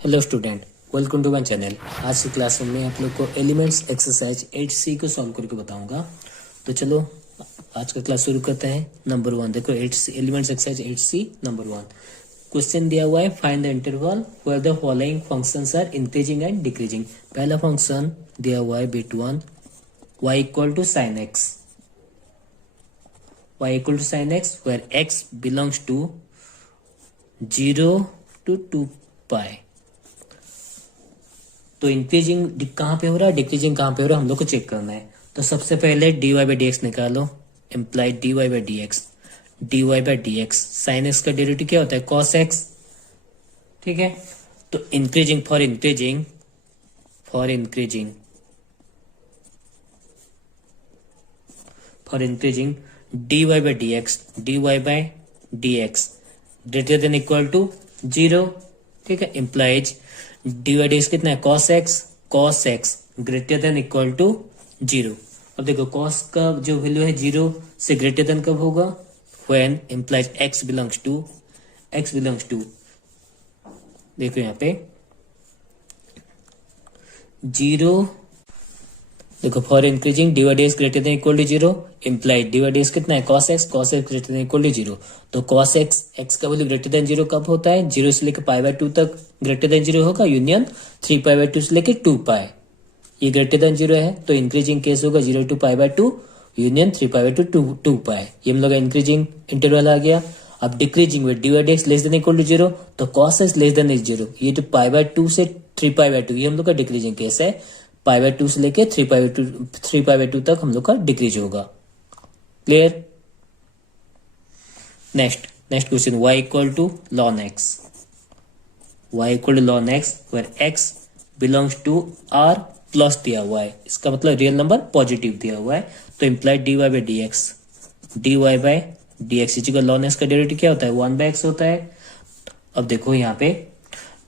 Hello student, welcome to my channel. आज की class में आप लोग को एलिमेंट्स एक्सरसाइज 8C को सॉल्व करके बताऊंगा। तो चलो आज का क्लास शुरू करते हैं। नंबर 1 देखो, 8C elements exercise 8C number 1 question दिया हुआ है, find the interval where the following functions are increasing and decreasing. पहला फंक्शन दिया हुआ है bit 1, y equal to sine X, y equal to sine X where x belongs to 0 to 2 pi. तो increasing कहाँ पे हो रहा है, डिक्रीजिंग कहाँ पे हो रहा है, हम लोग को चेक करना है। तो सबसे पहले dy बाई डी एक्स निकालो, implied dy by D x, dy by D X. Sine X का डेरिवेटिव क्या होता है, cos एक्स, ठीक है। तो increasing for increasing dy by D x, dy by D x greater than equal to 0, ठीक है। Implies dy by D X कितना है, cos X greater than equal to 0। अब देखो cos का जो वैल्यू है 0 से ग्रेटर देन कब होगा, when implies x belongs to देखो यहाँ पे 0। देखो for increasing dy by D x greater than equal to 0, implied dy by D X कितना है, cos X greater than equal to 0। तो cos एक्स का वैल्यू ग्रेटर देन 0 कब होता है, 0 से लेकर पाई बाय 2 तक ग्रेटर देन 0 होगा, यूनियन 3 पाई बाय 2 से लेकर 2 पाई, ये ग्रेटर देन 0 है। तो इंक्रीजिंग केस होगा 0 to pi by 2 union 3 pi by 2 pi, ये हम लोग इंक्रीजिंग इंटरवल आ गया। अब डिक्रीजिंग में dy by D X less than equal to 0, तो cos एक्स लेस देन 0, ये जो पाई बाय 2 से 3 पाई बाय 2, ये हम लोग का डिक्रीजिंग केस है। पाई बाय 2 से लेके 3 पाई बाय 2 तक हम लोग का डिक्रीज होगा। Clear. Next question, y equal to ln x, where x belongs to r plus दिया हुआ है, इसका मतलब रियल नंबर पॉजिटिव दिया हुआ है। तो implied dy by D x equal ln x का डेरिवेटिव क्या होता है, 1 बाई एक्स होता है। अब देखो यहाँ पे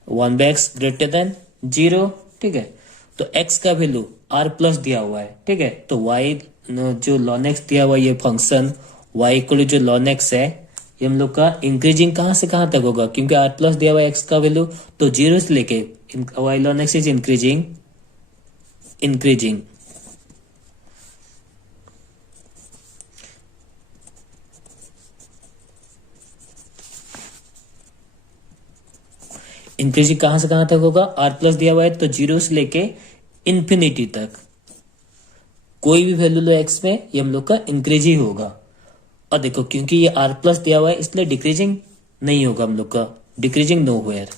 1 बाई एक्स ग्रेटर देन 0, ठीक है। तो x का वैल्यू r प्लस दिया हुआ है, ठीक है। तो y जो ln x दिया हुआ है, ये फंक्शन y इक्वल जो ln x है, ये हम लोग का इंक्रीजिंग कहाँ से कहाँ तक होगा, क्योंकि r प्लस दिया हुआ है x का वैल्यू, तो 0 से लेके y ln x is increasing. Increasing कहां से कहां तक होगा, r प्लस दिया हुआ है तो 0 से लेके इंफिनिटी तक कोई भी वैल्यू लो x में, ये हम लोग का इंक्रीज ही होगा। और देखो क्योंकि ये r प्लस दिया हुआ है इसलिए डिक्रीजिंग नहीं होगा हम लोग का, डिक्रीजिंग नो वेयर,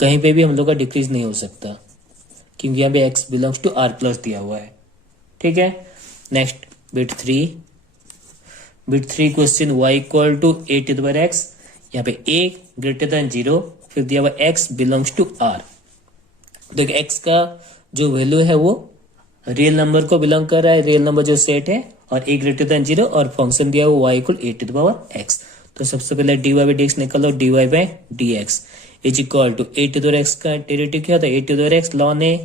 कहीं पे भी हम लोग का डिक्रीज नहीं हो सकता, क्योंकि यहाँ पे x belongs to r plus दिया हुआ है, ठीक है। Next bit 3 question, y equal to a to the power x, यहाँ पे a ग्रेटर देन 0, फिर दिया हुआ x बिलोंग्स टू r। देखो x का जो वैल्यू है वो रियल नंबर को बिलोंग कर रहा है, रियल नंबर जो सेट है, और a ग्रेटर देन 0, और फंक्शन दिया हुआ y equal a to the power x। तो सबसे पहले dy बाई डी एक्स निकालो, dy by D x is equal to a to the power x का डेरिवेटिव क्या होता है, a to the power x ln a,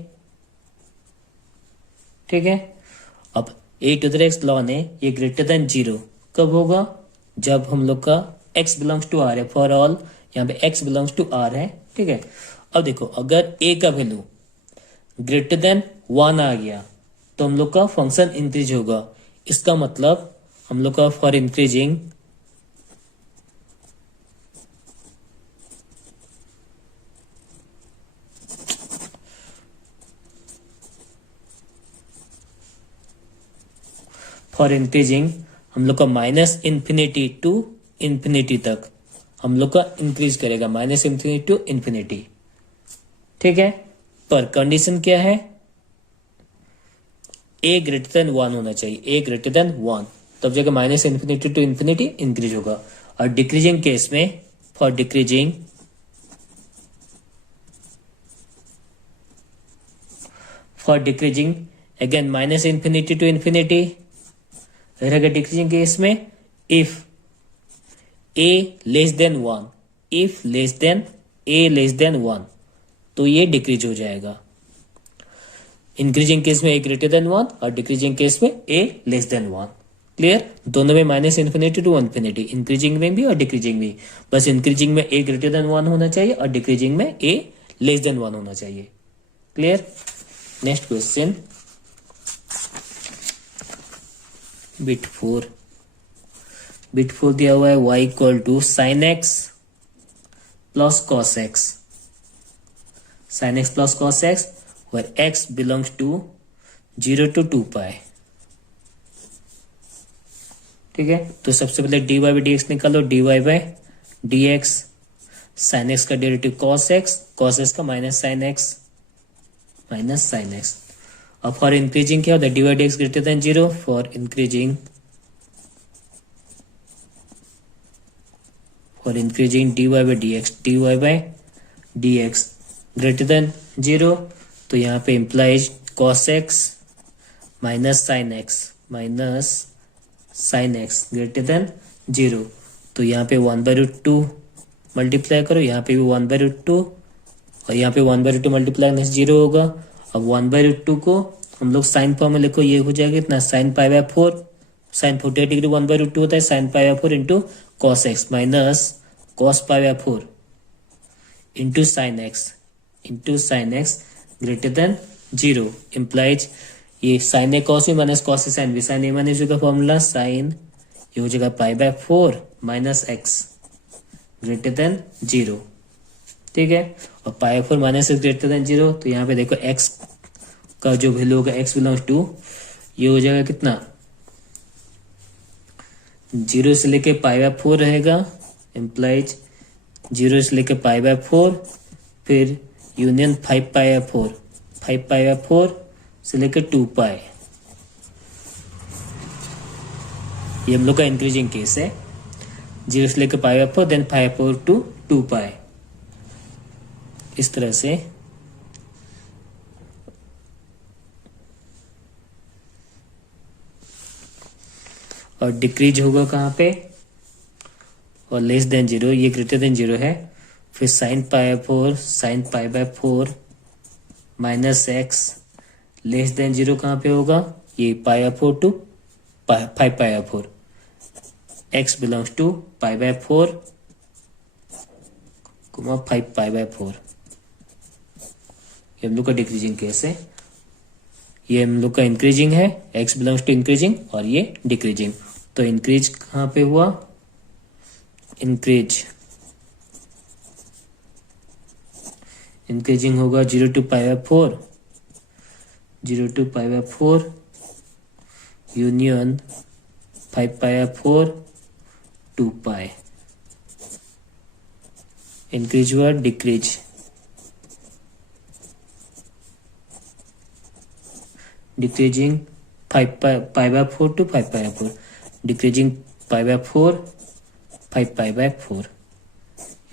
ठीक है। अब a to the power x ln a ये greater than 0 कब होगा, जब हम लोग का x बिलोंग्स टू r है, फॉर ऑल यहाँ पे x बिलोंग्स टू r है, ठीक है। अब देखो अगर a का वैल्यू ग्रेटर देन 1 आ गया तो हम लोग का फंक्शन इंक्रीज होगा, इसका मतलब हम लोग का फॉर इंक्रीजिंग हम लोग का माइनस इंफिनिटी टू इंफिनिटी तक हम लोग का इंक्रीज करेगा, माइनस इंफिनिटी टू इंफिनिटी, ठीक है। पर कंडीशन क्या है, a ग्रेटर देन 1 होना चाहिए, a ग्रेटर देन 1, तब जाकर minus infinity to infinity increase होगा। और डिक्रीजिंग केस में, for decreasing again minus infinity to infinity रहेगा। डिक्रीजिंग केस में if a less than 1, if a less than 1, तो ये डिक्रीज हो जाएगा। इंक्रीजिंग केस में a ग्रेटर देन 1 और डिक्रीजिंग केस में a लेस देन 1। क्लियर, दोनों में minus infinity to infinity, increasing में भी और डिक्रीजिंग में। बस इंक्रीजिंग में a ग्रेटर देन 1 होना चाहिए और डिक्रीजिंग में a लेस देन 1 होना चाहिए। क्लियर। नेक्स्ट क्वेश्चन बिट 4 दिया हुआ है y equal to sine X plus cos X, sine X plus cos X, where x belongs to 0 to 2 pi. ठीक है, तो सबसे पहले dy बाई डी एक्स निकालो, dy by D X, sine X का डेरिवेटिव कॉस एक्स का minus sine X. अब for increasing क्या होता है, dy by D x greater than 0, for increasing dy by D x greater than 0, तो यहाँ पे implies cos X minus sine X greater than 0, तो यहाँ पे 1/√2 मल्टीप्लाई करो, यहाँ पे भी 1/√2 और यहाँ पे 1/√2 मल्टीप्लाई नेक्स्ट 0 होगा। अब 1/√2 को हम लोग साइन फॉर्म में लिखो, ये हो जाएगा इतना sine pi by 4, sine 48 degree 1/√2 होता है, sine pi by 4 into cos X minus cos pi by 4 into sine X greater than 0, implies ये साइन ए कॉस में minus cos A sine B, sine A minus B का formula sine ये हो जाएगा pi by 4 minus X greater than 0। ठीक है, और pi 4 minus X greater than 0, तो यहाँ पे देखो एक्स का जो वैल्यू होगा एक्स बिलोंग्स टू ये हो जाएगा कितना 0 से लेके पाई बाय 4 रहेगा, इम्प्लाइज 0 से लेके पाई बाय 4, फिर यूनियन 5 पाई बाय 4 से लेकर 2 पाई। ये हम लोग का इंक्रीजिंग केस है, 0 से लेकर pi by 4 then 5 by 4 to 2 pi, इस तरह से। और डिक्रीज होगा कहाँ पे, और लेस देन 0, ये ग्रेटर देन 0 है, फिर sine pi by 4 minus X less than 0 कहाँ पे होगा, ये pi by 4 to 5 pi by 4, X belongs to pi by 4 5 pi by 4। ये हम लोग का डिक्रीजिंग केस है, ये हम लोग का इंक्रीजिंग है, एक्स बिलोंग्स टू इंक्रीजिंग और ये डिक्रीजिंग। तो इंक्रीज कहाँ पे हुआ, इंक्रीजिंग होगा 0 to pi by 4 union 5 pi by 4 2 pi, increase हुआ decreasing 5 pi by 4 to 5 pi by 4, decreasing pi by 4 5 pi by 4,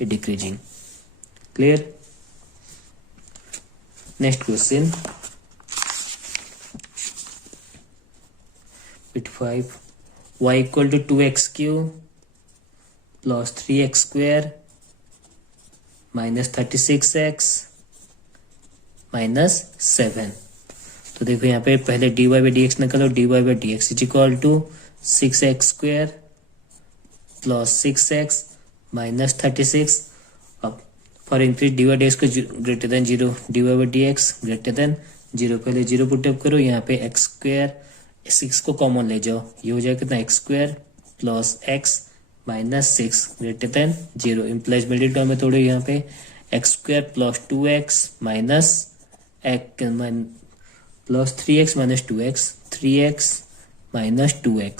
ये डिक्रीजिंग। क्लियर। नेक्स्ट क्वेश्चन बिट 5 y equal to 2x³ plus 3x² minus 36x minus 7। तो देखो यहाँ पे पहले dy by D x निकालो, dy by D x is equal to 6x² plus 6x minus 36। अब for increase dy by D x को greater than 0, dy by D x greater than 0, पहले 0 put up करो, यहाँ पे x² 6 को common ले जाओ, ये हो जाएगा कितना x² plus x minus 6 greater than 0, implies middle term में तोड़ो, यहाँ पे x² plus 2x minus plus 3x minus 2x 3x minus 2x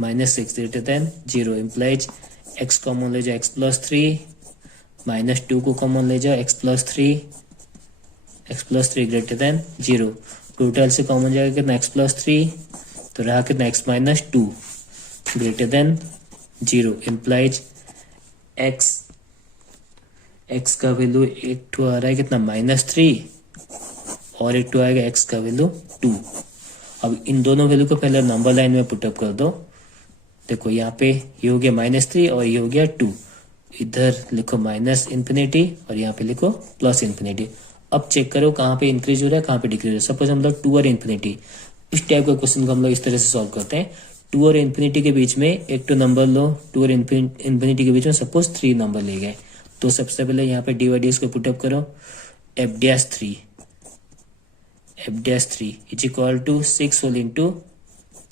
minus 6 greater than 0, implies x common ले जाओ x प्लस 3 माइनस 2 को कॉमन ले जाओ x plus 3 greater than 0, total से कॉमन जाएगा कितना x प्लस 3, तो रहा कितना x minus 2 greater than 0, implies x का वैल्यू एक टू आ रहा है कितना -3 और एक टू आएगा x का वैल्यू 2। अब इन दोनों वैल्यू को पहले नंबर लाइन में पुटअप कर दो, देखो यहाँ पे ये हो गया -3 और ये हो गया 2, इधर लिखो -∞ और यहाँ पे लिखो +∞। अब चेक करो कहाँ पे इंक्रीज हो रहा है कहाँ पे डिक्रीज हो रहा है। सपोज हम लोग 2 और ∞, इस टाइप का क्वेश्चन को हम लोग इस तरह से सॉल्व करते हैं। टू और इन्फिनिटी के बीच में एक तो नंबर लो, टू और इन्फिनिटी के बीच में सपोज 3 नंबर ले गए, तो सबसे पहले यहाँ पे डी वाई डी एक्स को पुटअप करो, F dash three is equal to 6 whole into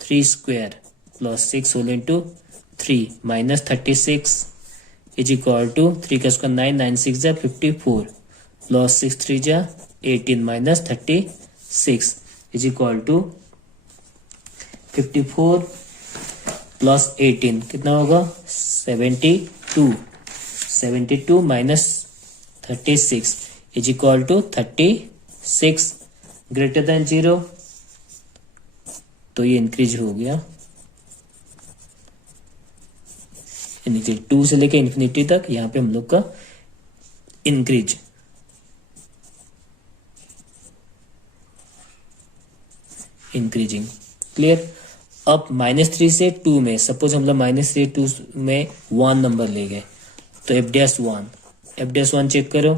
3 square plus 6 whole into 3 minus 36 is equal to 3 का स्क्वायर 9, 9 6 जा 54 प्लस 6 3 जा 18 minus 36 is equal to 54 plus 18 कितना होगा 72 minus 36 is equal to 36 greater than 0, तो ये increase हो गया, 2 से लेके इन्फिनिटी तक यहाँ पे हम लोग का इंक्रीज। Increasing clear. अब -3 से 2 में सपोज हम लोग -3 से 2 में 1 नंबर ले गए, तो एफ डैश वन चेक करो,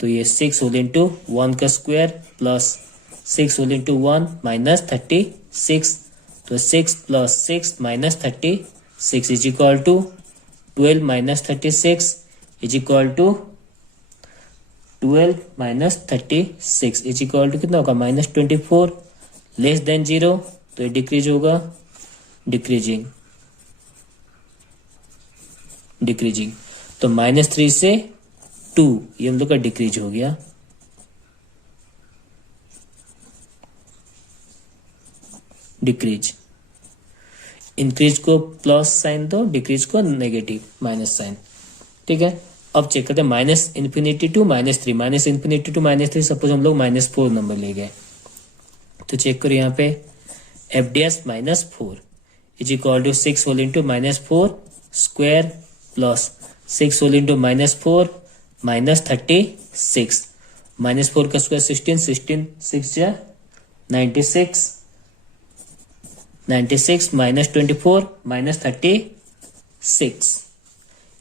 तो ये 6 होल इंटू 1 का square plus 6 whole into 1 minus 36, तो 6 plus 6 minus 36 is equal to 12 minus 36 is equal to 12 minus 36 is equal to कितना होगा -24 लेस देन 0, तो ये डिक्रीज होगा, डिक्रीजिंग। तो -3 से 2 ये हम लोग का डिक्रीज हो गया, डिक्रीज। इंक्रीज को प्लस साइन दो, डिक्रीज को नेगेटिव माइनस साइन, ठीक है। अब चेक करते हैं माइनस इन्फिनिटी टू -3 सपोज हम लोग -4 नंबर ले गए, तो चेक करो यहाँ पे F dash -4 is equal to 6 whole into -4 square plus 6 whole into -4 minus 36, -4 का स्क्वायर 16 6 जा 96 minus 24 minus 36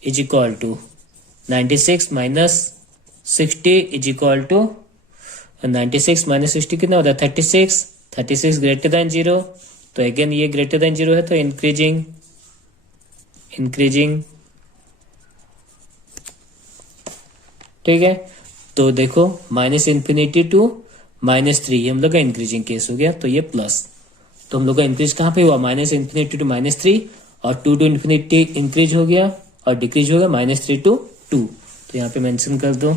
is equal to 96 minus 60 is equal to 96 minus 60 कितना होता है 36 ग्रेटर देन 0, तो अगेन ये ग्रेटर देन 0 है, तो इंक्रीजिंग। ठीक है, तो देखो -इन्फिनिटी टू -3 ये हम लोग का इंक्रीजिंग केस हो गया, तो ये प्लस, तो हम लोग का इंक्रीज कहाँ पे हुआ -इन्फिनिटी टू -3 और 2 टू इन्फिनिटी इंक्रीज हो गया और डिक्रीज हो गया -3 टू 2, तो यहाँ पे मेंशन कर दो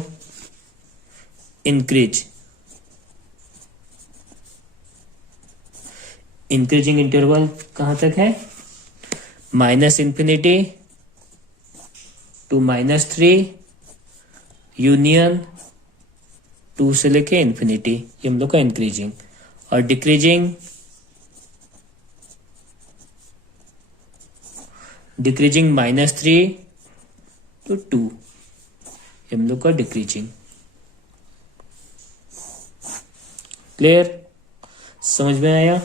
इंक्रीज। इंक्रीजिंग इंटरवल कहां तक है -इन्फिनिटी टू -3 यूनियन 2 से लेके इन्फिनिटी, ये हम लोग का इंक्रीजिंग, और डिक्रीजिंग -3 टू 2 ये हम लोग का डिक्रीजिंग। क्लियर, समझ में आया।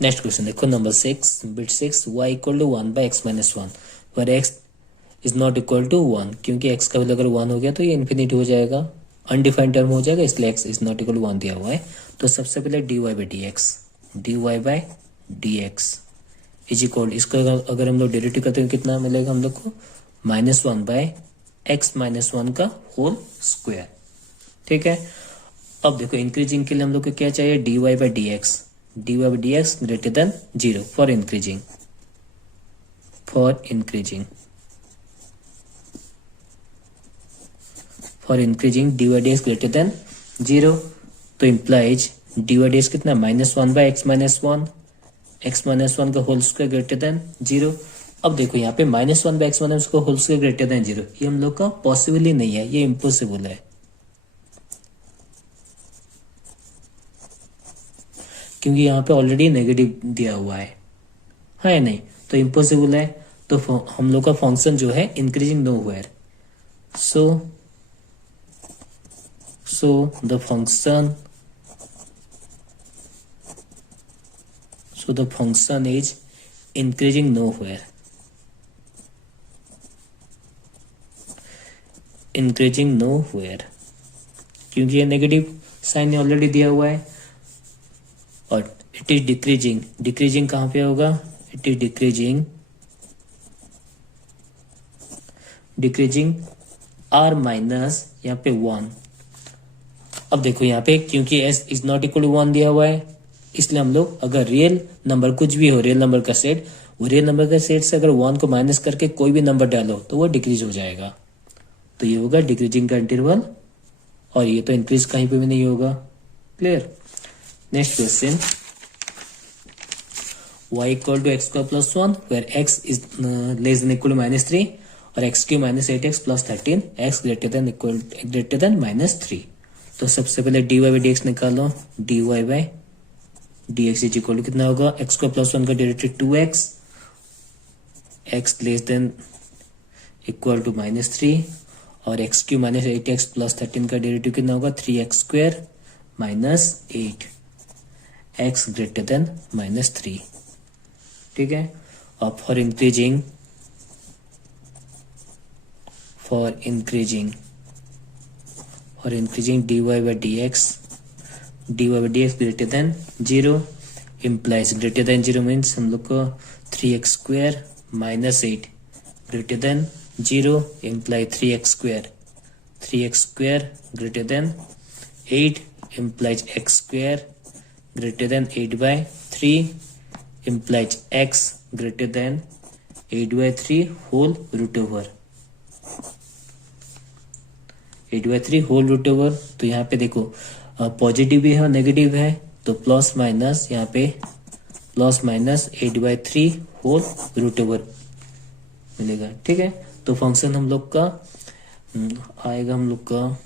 नेक्स्ट क्वेश्चन देखो नंबर 6 bit 6 y equal to 1 by x minus 1 पर x is not equal to 1, क्योंकि x का वैल्यू अगर 1 हो गया तो ये इन्फिनिटी हो जाएगा, अनडिफाइंड टर्म हो जाएगा, इसलिए x is not equal to 1 दिया हुआ है। तो सबसे पहले dy by dx is equal, इसको अगर हम लोग डेरिवेटिव करते हैं कितना मिलेगा हम लोग को -1 बाय x माइनस 1 का होल स्क्वायर। ठीक है, अब देखो इंक्रीजिंग के लिए हम लोग को क्या चाहिए dy by D x greater than 0 for increasing dy dx greater than 0, तो इम्प्लाइज dy dx कितना -1 बाई x माइनस 1 का होल स्क्वायर ग्रेटर देन 0। अब देखो यहाँ पे -1 बाई x माइनस का होल स्क्वायर ग्रेटर देन 0 ये हम लोग का पॉसिबल ही नहीं है, ये इम्पॉसिबल है, क्योंकि यहाँ पे ऑलरेडी नेगेटिव दिया हुआ है या नहीं, तो इम्पॉसिबल है। तो हम लोग का फंक्शन जो है increasing nowhere, so the function is increasing nowhere, क्योंकि ये नेगेटिव साइन ऑलरेडी दिया हुआ है और इट इज डिक्रीजिंग, डिक्रीजिंग कहां पे होगा, it is decreasing, decreasing R minus यहाँ पे 1। अब देखो यहाँ पे क्योंकि s is not equal to 1 दिया हुआ है, इसलिए हम लोग अगर रियल नंबर कुछ भी हो, रियल नंबर का सेट, वो रियल नंबर के सेट से अगर 1 को माइनस करके कोई भी नंबर डालो तो वो डिक्रीज हो जाएगा। तो ये होगा डिक्रीजिंग का इंटरवल, और ये तो इंक्रीज कहीं पे भी नहीं होगा। Clear. Next question, y equal to x square plus 1 where x is less than equal to -3 और x cube minus 8x plus 13 x greater than -3। तो सबसे पहले dy बाई डी एक्स निकालो, dy by D x is equal to कितना होगा, x square plus 1 का derivative 2x, x less than equal to -3 और x cube minus 8x plus 13 का derivative कितना होगा, 3x square minus 8, x greater than -3। ठीक है। और for increasing dy by dx greater than 0 implies, greater than 0 means हम लोग को 3x square minus 8 greater than 0 imply 3x square greater than 8 implies x square greater than 8/3 implies x greater than 8/3 whole root over, 8/3 whole root over. तो यहाँ पे देखो positive भी है और नेगेटिव है, तो प्लस माइनस यहाँ पे plus minus 8/3 whole root over मिलेगा। ठीक है। तो फंक्शन हम लोग का आएगा, हम लोग का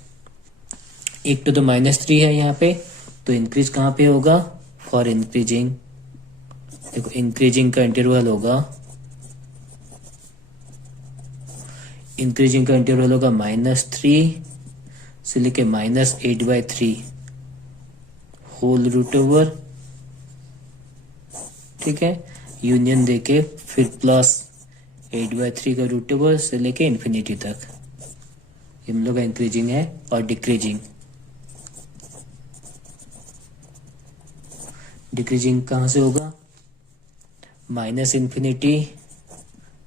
1 to the -3 है यहाँ पे, तो इंक्रीज कहाँ पे होगा, फॉर इंक्रीजिंग, देखो इंक्रीजिंग का इंटरवल होगा, इंक्रीजिंग का इंटरवल होगा -3 से लेके -8/3 होल रूट ओवर। ठीक है। यूनियन देके फिर प्लस 8/3 का रूट ओवर से लेके इन्फिनिटी तक, हम लोग का इंक्रीजिंग है। और डिक्रीजिंग, डिक्रीजिंग कहां से होगा, -इन्फिनिटी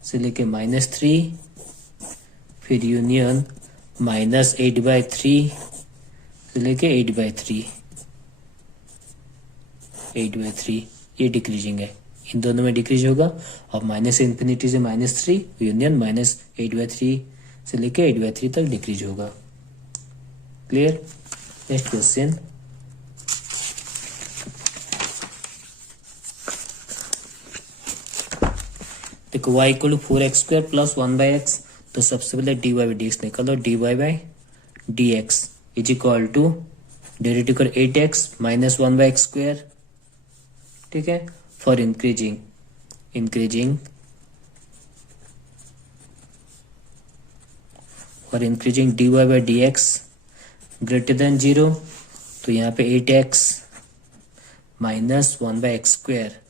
से लेके -3 फिर यूनियन -8/3 से लेके 8/3 ये डिक्रीजिंग है। इन दोनों में डिक्रीज होगा। और -इन्फिनिटी से -3 यूनियन -8/3 से लेके 8/3 तक डिक्रीज होगा। क्लियर। नेक्स्ट क्वेश्चन, देखो y equal to 4x square plus 1/x। तो सबसे पहले dy बाई डी एक्स निकालो, dy by D x is equal to derivative कर 8x माइनस 1/x स्क्वायर। ठीक है। For increasing dy by D x greater than 0, तो यहाँ पे 8x minus 1/x square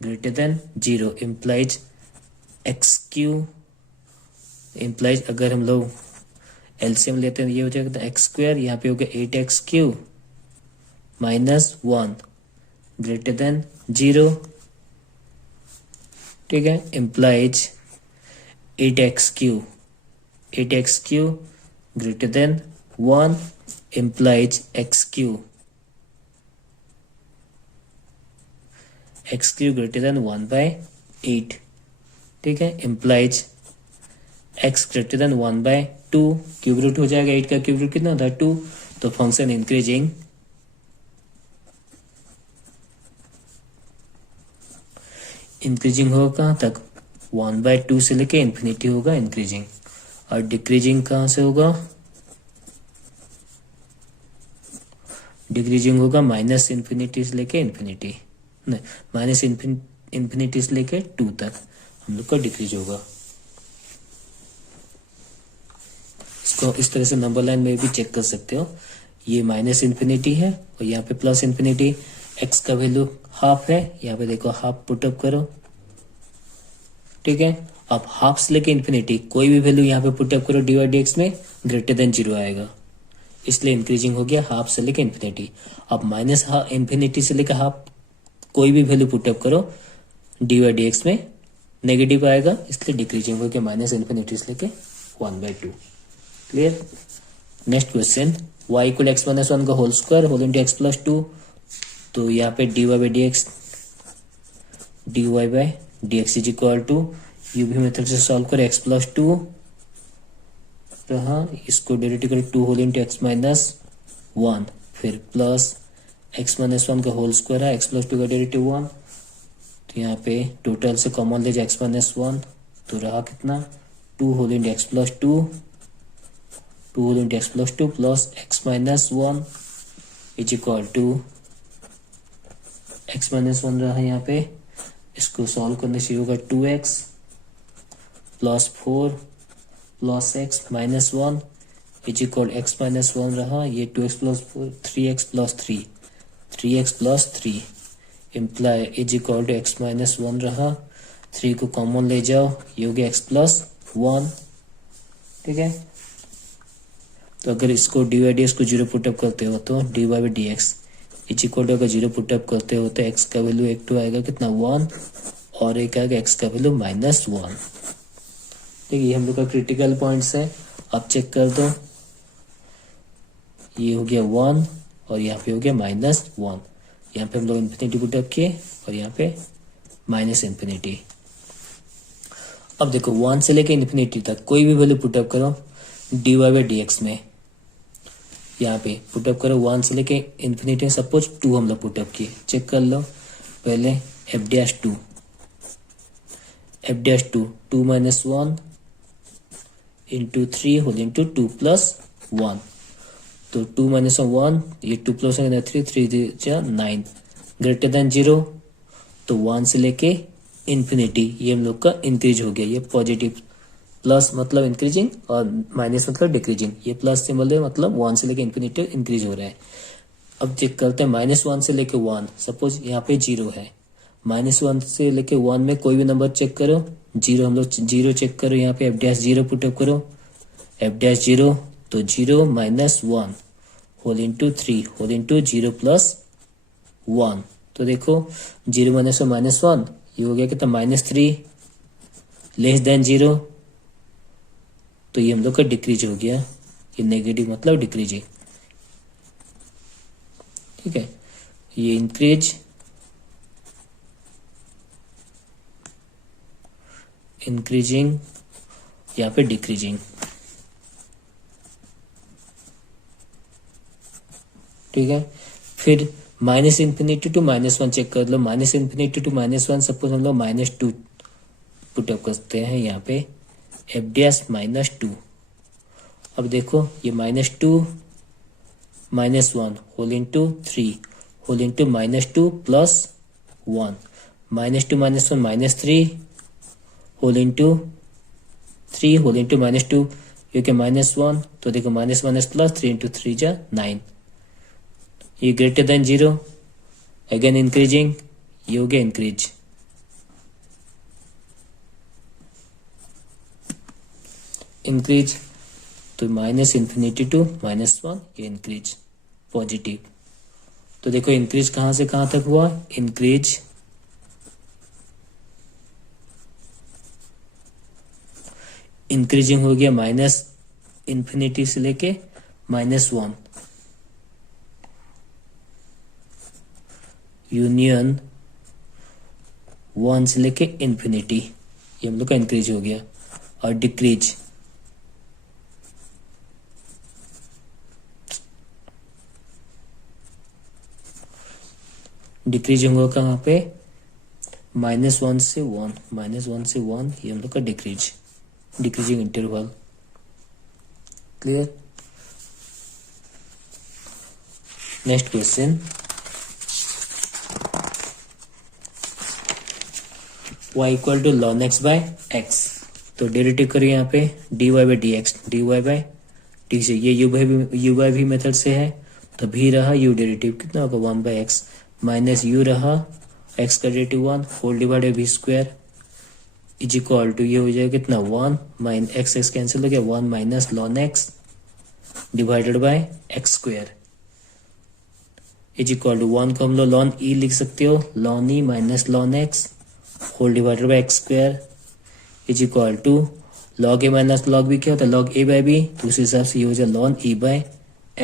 greater than 0 implies x cube, implies अगर हम लोग एलसीएम लेते हैं ये हो जाएगा एक्स स्क्वायर, यहाँ पे हो गया 8x Q minus 1 greater than 0। ठीक है। Implies 8x cube greater than 1 implies x cube greater than 1/8। ठीक है। Implies x greater than 1/2, cube root हो जाएगा, 8 का क्यूब रूट कितना होता है 2। तो फंक्शन इंक्रीजिंग होगा कहाँ तक, 1/2 से लेके इन्फिनिटी होगा इंक्रीजिंग। और डिक्रीजिंग कहाँ से होगा, डिक्रीजिंग होगा -इन्फिनिटी से लेके इन्फिनिटी, नहीं -इन्फिनिटी से लेके 2 तक हम लोग का डिक्रीज होगा। इसको इस तरह से नंबर लाइन में भी चेक कर सकते हो। ये -इन्फिनिटी है और यहाँ पे +इन्फिनिटी, x का वैल्यू हाफ है, यहाँ पे देखो हाफ पुटअप करो। ठीक है। अब हाफ से लेके इन्फिनिटी कोई भी वैल्यू यहाँ पे पुटअप करो dy dx में ग्रेटर देन 0 आएगा, इसलिए इंक्रीजिंग हो गया हाफ से लेके इन्फिनिटी। अब -इन्फिनिटी से लेकर हाफ कोई भी वैल्यू पुटअप करो डी वाई डी एक्स में नेगेटिव आएगा, इसलिए डिक्रीजिंग होकर माइनस इन्फिनिटी से लेके 1/2। Clear. Next question, y equal x minus one का whole square whole into x plus two. तो यहाँ पे D Y by D x is equal to UV method से सॉल्व करें एक्स प्लस टू रहा, इसको डेरिवेटिव करें 2 whole into x minus one, फिर प्लस एक्स माइनस वन का होल स्क्वायर है, एक्स प्लस टू का डेरिवेटिव 1। तो यहाँ पे टोटल से कॉमन ले जाए एक्स माइनस वन, तो रहा कितना 2 whole into x plus two, 2 whole into x plus two plus x minus one is equal to x minus one रहा यहाँ पे, इसको सॉल्व करने से होगा 2x plus 4 plus x minus one is equal x minus one रहा, ये 2x plus 4 3x plus 3 plus 3 imply is equal to x minus one रहा, 3 को कॉमन ले जाओ, ये हो गया एक्स प्लस वन। ठीक है, तो अगर इसको डी वाई डी एक्स को जीरो पुटअप करते हो तो d Y by D x is equal to अगर जीरो पुटअप करते हो तो एक्स का वैल्यू एक तो आएगा कितना 1 और एक आएगा एक्स का वैल्यू -1। ठीक है, ये हम लोग का क्रिटिकल पॉइंट्स है, आप चेक कर दो, ये हो गया 1 और यहाँ पे हो गया -1, यहाँ पे हम लोग इन्फिनिटी पुटअप किए और यहाँ पे माइनस इन्फिनिटी। अब देखो 1 से लेके इन्फिनिटी तक कोई भी वैल्यू पुटअप करो D Y by D x में, यहाँ पे पुटअप करो 1 से लेके इन्फिनिटी, सपोज 2 हम लोग पुटअप किए, चेक कर लो पहले F dash two 2 minus 1 into 3 whole into 2 plus 1, तो 2 माइनस 1 ये 2 प्लस 3 9 ग्रेटर देन 0, तो 1 से लेके इन्फिनिटी ये हम लोग का इंक्रीज हो गया, ये पॉजिटिव, प्लस मतलब इंक्रीजिंग और माइनस मतलब डिक्रीजिंग, ये प्लस सिंबल है मतलब 1 से लेके इन्फिनिटी इंक्रीज हो रहा है। अब चेक करते हैं -1 से लेके 1, सपोज यहाँ पे 0 है, -1 से लेके 1 में कोई भी नंबर चेक करो, 0 हम लोग 0 चेक करो, यहाँ पे एफ डैश 0 पुटअप करो, एफ डैश 0 तो 0 minus 1 whole into 3 whole into 0 plus 1, तो देखो 0 माइनस -1 ये हो गया कितना -3 लेस देन 0, तो ये हम लोग का डिक्रीज हो गया, ये नेगेटिव मतलब डिक्रीजिंग। ठीक है, ये इंक्रीजिंग यहाँ पे डिक्रीजिंग। ठीक है, फिर माइनस इन्फिनिटी टू -1 चेक कर लो, माइनस इन्फिनिटी टू -1 सपोज हम लोग -2 पुटअप करते हैं यहाँ पे एफ डैश -2। अब देखो ये -2 -1 whole into 3 whole into -2 plus 1, -2 -1 -3 whole into 3 whole into -2 ये क्या -1, तो देखो माइनस माइनस प्लस 3 इंटू 3 जा 9, ये ग्रेटर देन 0, अगेन इंक्रीजिंग, ये हो गया इंक्रीज। इंक्रीज तो माइनस इन्फिनिटी टू -1 ये इंक्रीज पॉजिटिव। तो देखो इंक्रीज कहां से कहां तक हुआ, इंक्रीज इंक्रीजिंग हो गया माइनस इन्फिनिटी से लेके -1, यूनियन 1 से लेके इन्फिनिटी ये हम लोग का इंक्रीज हो गया, और डिक्रीज डिक्रीजिंग होगा कहाँ पे -1 से 1 ये हम लोग का decreasing interval. Clear. Next question, y equal to ln x by x, तो डेरिवेटिव करिए यहाँ पे dy by D x, dy by d से, ये u बाई भी मेथड से है, तो भी रहा u डेरिवेटिव कितना होगा 1/x माइनस u रहा x का derivative 1 whole divided v square is equal to ये हो जाएगा कितना 1 माइन x कैंसिल हो गया 1 minus ln x divided by x square. Is equal to 1 को हम लोग लॉन ई लिख सकते हो, ln e minus ln x whole divided by x square is equal to log a minus log b क्या होता है, लॉग ए बाई बी, तो उस हिसाब से ये हो जाए lawn E by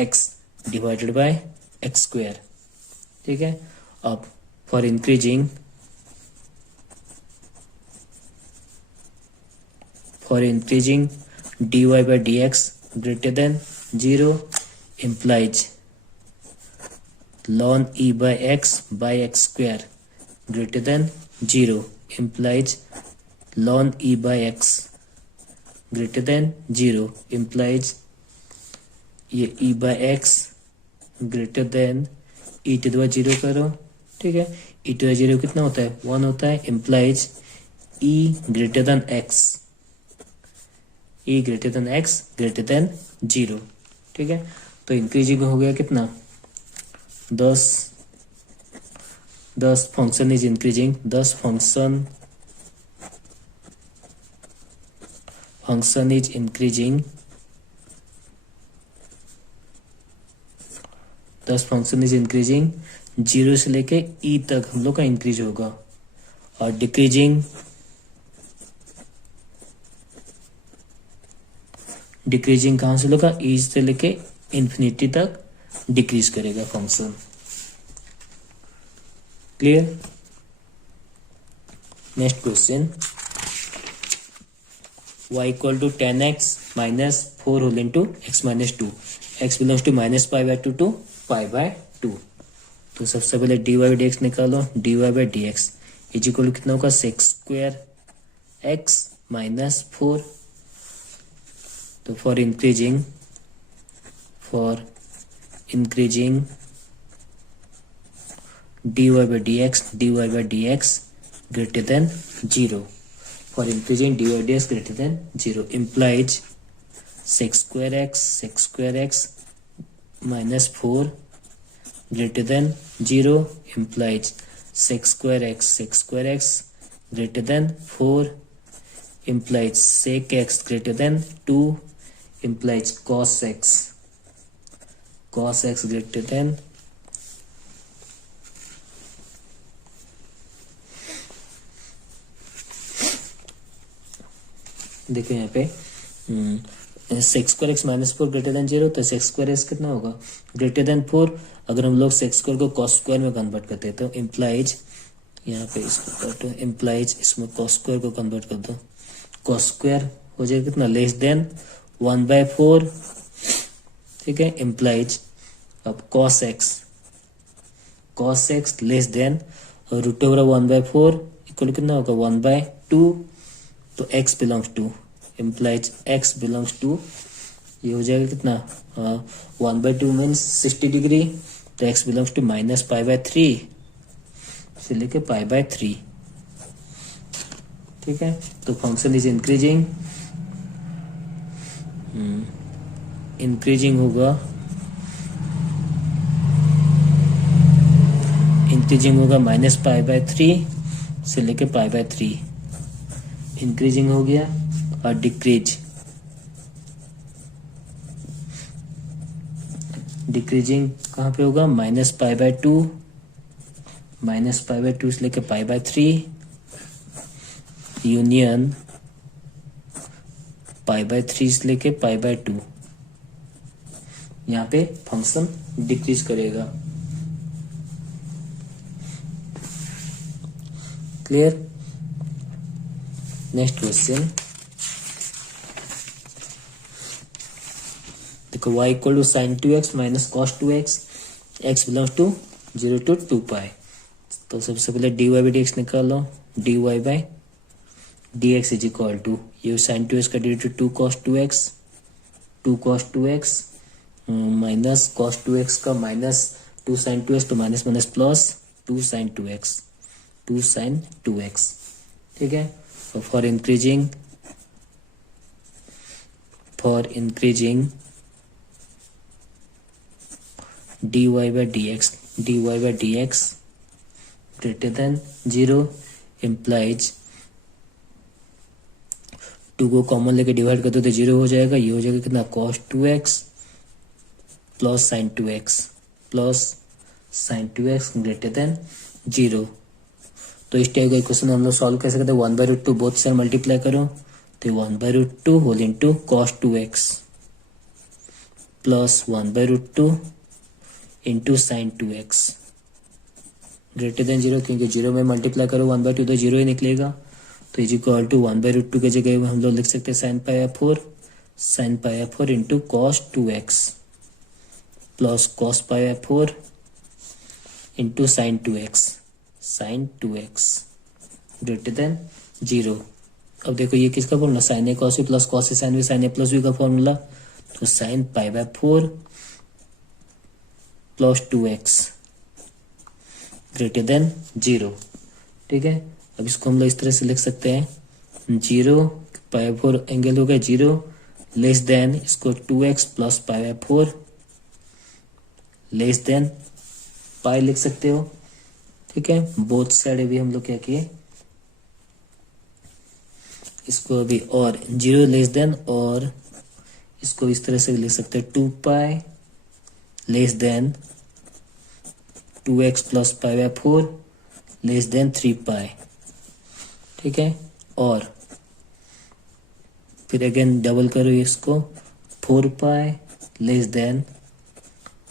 x divided by x square. ठीक है, अब for increasing dy by dx greater than 0 implies ln e by x square greater than 0 implies ln e by x greater than 0 implies ये e by x greater than e to the 0 करो। ठीक है, e to the 0 कितना होता है, 1 होता है, implies e greater than x, e greater than x greater than 0। ठीक है, तो इंक्रीजिंग हो गया कितना 10 function is increasing, 10 function is increasing, 10 function is increasing 0 से लेके e तक हम लोग का इंक्रीज होगा, और डिक्रीजिंग कहां से होगा, e से लेके इंफिनिटी तक डिक्रीज करेगा function. Clear. Next question, y equal to 10x minus 4 whole into x minus 2, x belongs to minus pi by 2 to pi by 2। तो सबसे पहले dy बाई डी एक्स निकालो, dy by D x is equal to कितना होगा, sec square x minus 4। तो for increasing dy by dx greater than 0, for increasing dy by dx greater than 0 implies sec square x minus 4 greater than 0 implies sec square x greater than 4 implies sec x greater than 2 implies cos x greater than देखो यहाँ पे sex square x minus 4 greater than 0, तो sex square x कितना होगा, greater than 4। अगर हम लोग sex square को कॉस स्क्वायर में कन्वर्ट करते हैं तो इम्प्लाइज, यहाँ पे इसको काटो, इम्प्लाइज इसमें कॉस स्क्वायर को कन्वर्ट कर दो, कॉस स्क्वायर हो जाएगा कितना, लेस देन 1/4। ठीक है, इम्प्लाइज अब cos x less than root over 1/4 equal कितना होगा, 1/2। तो x belongs to, implies x belongs to, ये हो जाएगा कितना, 1/2 मीन्स 60 डिग्री, तो x belongs to minus pi by 3 से लेके पाई बाय 3। ठीक है, तो फंक्शन इज इंक्रीजिंग होगा माइनस पाई बाय 3 से लेके पाई बाय 3, इंक्रीजिंग हो गया। और डिक्रीजिंग कहाँ पे होगा, माइनस पाई बाय 2 से लेके pi by 3 union pi by 3 से लेके पाई बाय 2, यहाँ पे फंक्शन डिक्रीज करेगा। क्लियर। नेक्स्ट क्वेश्चन देखो, y equal to sine 2x minus cos 2x, x belongs to 0 to 2 pi. तो सबसे पहले dy बाई डी एक्स निकालो, dy by D x is equal to, ये sine 2x का derivative 2 cos 2x minus cos 2x का minus 2 sign 2x, तो minus minus plus 2 sign 2x। ठीक है, तो for increasing dy by dx greater than 0 implies 2 को common लेके divide कर दो तो 0 हो जाएगा, ये हो जाएगा कितना, cos 2x plus sign 2x plus sign 2x greater than 0। तो इस टाइप का क्वेश्चन हम लोग सॉल्व कैसे करते हैं, 1/√2 बोथ साइड मल्टीप्लाई करो तो 1/√2 whole into cos 2x plus 1/√2 into sine 2x greater than 0, क्योंकि 0 में मल्टीप्लाई करो 1/2 तो 0 ही निकलेगा। तो इज इक्वल टू 1/√2 की जगह हम लोग लिख सकते हैं sine pi 4 into cos 2x plus cos pi 4 into sine 2x greater than 0। अब देखो ये किसका formula, sign A cos B plus cos A sine B sine A plus B का फॉर्मूला। तो sine pi 4 plus 2x greater than 0। ठीक है, अब इसको हम लोग इस तरह से लिख सकते हैं, 0 पाई 4 एंगल हो गया 0 लेस देन, इसको 2x plus pi 4 less than pi लिख सकते हो। ठीक है, बोथ साइड अभी हम लोग क्या किए, इसको अभी और 0 लेस देन, और इसको इस तरह से लिख सकते हैं 2 पाई less than 2x plus pi 4 less then 3 पाई। ठीक है, और फिर अगेन डबल करो इसको, 4 पाई less than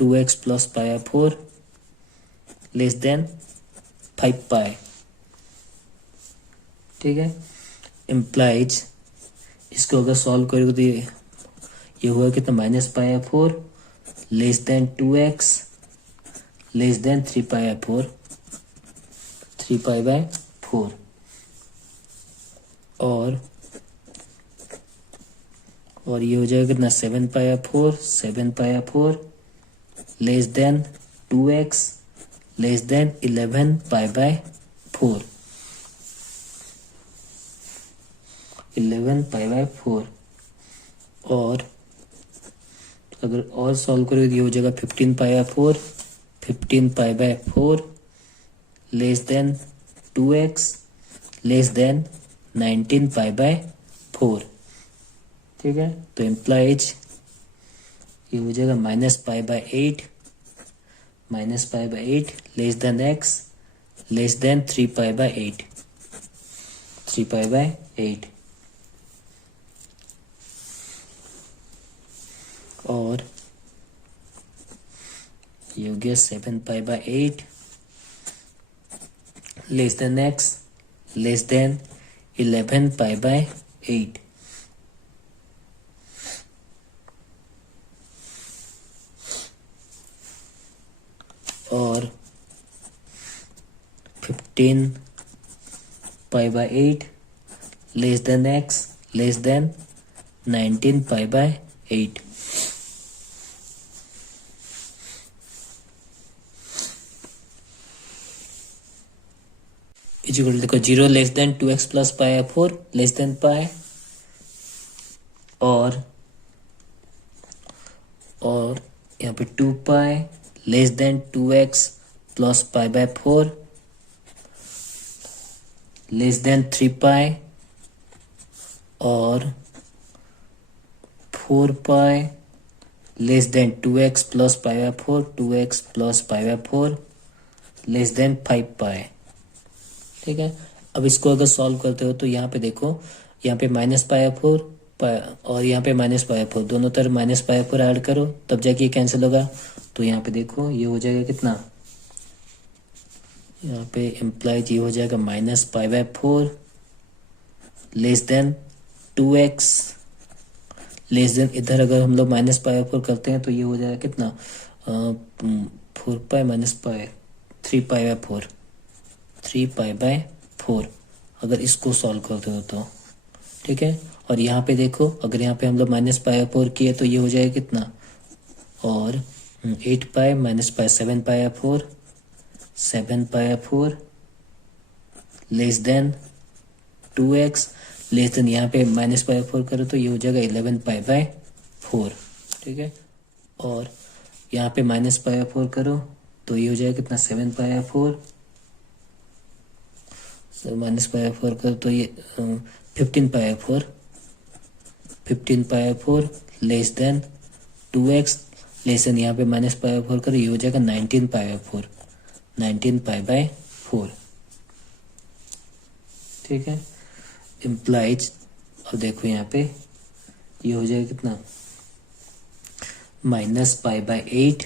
2x plus pi 4 less then 5 पाई। ठीक है, इम्प्लाइज इसको अगर सॉल्व करोगे तो ये हुआ कितना, minus pi 4 less then 2x less than 3 पाई 4 और ये हो जाएगा कितना, 7 पाई 4 less then 2x less than 11 पाई 4 और अगर और सॉल्व करोगे तो ये हो जाएगा 15 पाई 4 less then 2x less than 19 पाई 4। ठीक है, तो इम्प्लाइज ये हो जाएगा minus pi 8 less than x less then 3 पाई 8 और ये हो गया 7 पाई 8 less than x less then 11 पाई 8। और 15 पाई 8 less than x less then 19 पाई 8। इक्वल देखो 0 less than 2x plus pi 4 less than पाई और यहाँ पे 2 पाई less than 2x plus pi 4 less then 3 पाई और 4 पाई less than 2x plus pi 4 less then 5 पाई। ठीक है, अब इसको अगर सॉल्व करते हो तो यहाँ पे देखो, यहाँ पे माइनस पाई 4 और यहाँ पे माइनस पाई 4, दोनों तरफ माइनस पाई 4 ऐड करो तब जाके ये कैंसिल होगा। तो यहाँ पे देखो ये हो जाएगा कितना, यहाँ पे इम्प्लाइज ये हो जाएगा minus pi 4 less then 2x less than, इधर अगर हम लोग माइनस पाई 4 करते हैं तो ये हो जाएगा कितना, 4 पाई माइनस पाई 3 पाई 4 अगर इसको सॉल्व करते हो तो। ठीक है, और यहाँ पे देखो अगर यहाँ पे हम लोग माइनस पाई 4 किए तो ये हो जाएगा कितना, और 8 पाई माइनस पाई 7 पाई 4 less then 2x less than, यहाँ पे माइनस पाई 4 करो तो ये हो जाएगा 11 पाई 4। ठीक है, और यहाँ पे माइनस पाई 4 करो तो ये हो जाएगा कितना, 7 पाई 4 माइनस पाई 4 करो तो ये 15 पाई 4 less then 2x less than, यहाँ पे माइनस पाई 4 करो ये हो जाएगा 19 पाई 4। 19π/4। ठीक है, इम्प्लाइज, अब देखो यहाँ पे ये हो जाएगा कितना, -π/8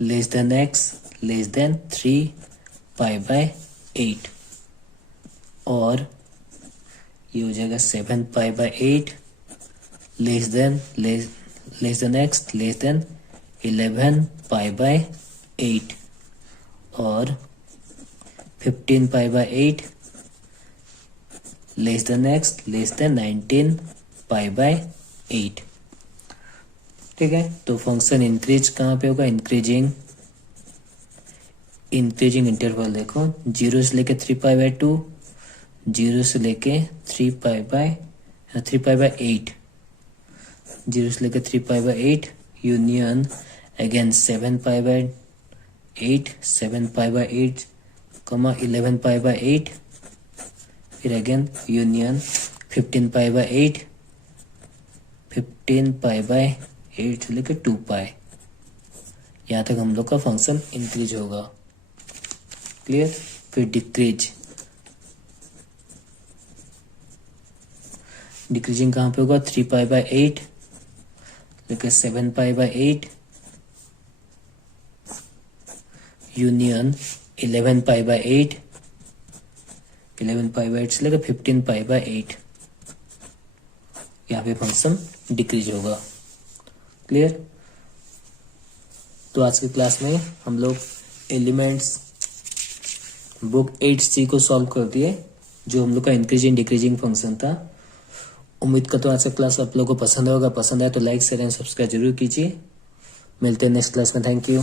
less than x less than 3π/8, और ये हो जाएगा 7π/8 less than x less than 11π/8, और 15π/8 less than x less than 19π/8। ठीक है, तो फंक्शन इंक्रीज कहाँ पे होगा, इंक्रीजिंग इंटरवल देखो, 0 से लेके 3π/2, 0 से लेके 3π/8, 0 से लेके 3π/8 यूनियन अगेन 7π/8, 7π/8 11π/8, फिर अगेन यूनियन 15π/8, 15π/8 से लेके 2π। यहाँ तक हम लोग का फंक्शन इंक्रीज होगा। क्लियर, फिर डिक्रीजिंग कहाँ पे होगा, 3π/8 लेके 7π/8 यूनियन 11π/8, 11π/8 से लेकर 15π/8, यहाँ पे फंक्शन डिक्रीज होगा। क्लियर, तो आज की क्लास में हम लोग एलिमेंट्स बुक 8C को सॉल्व कर दिए, जो हम लोग का इंक्रीजिंग डिक्रीजिंग फंक्शन था। उम्मीद करता हूँ आज का क्लास आप लोगों को पसंद होगा। पसंद आए तो लाइक शेयर एंड सब्सक्राइब जरूर कीजिए। मिलते हैं नेक्स्ट क्लास में। Thank you.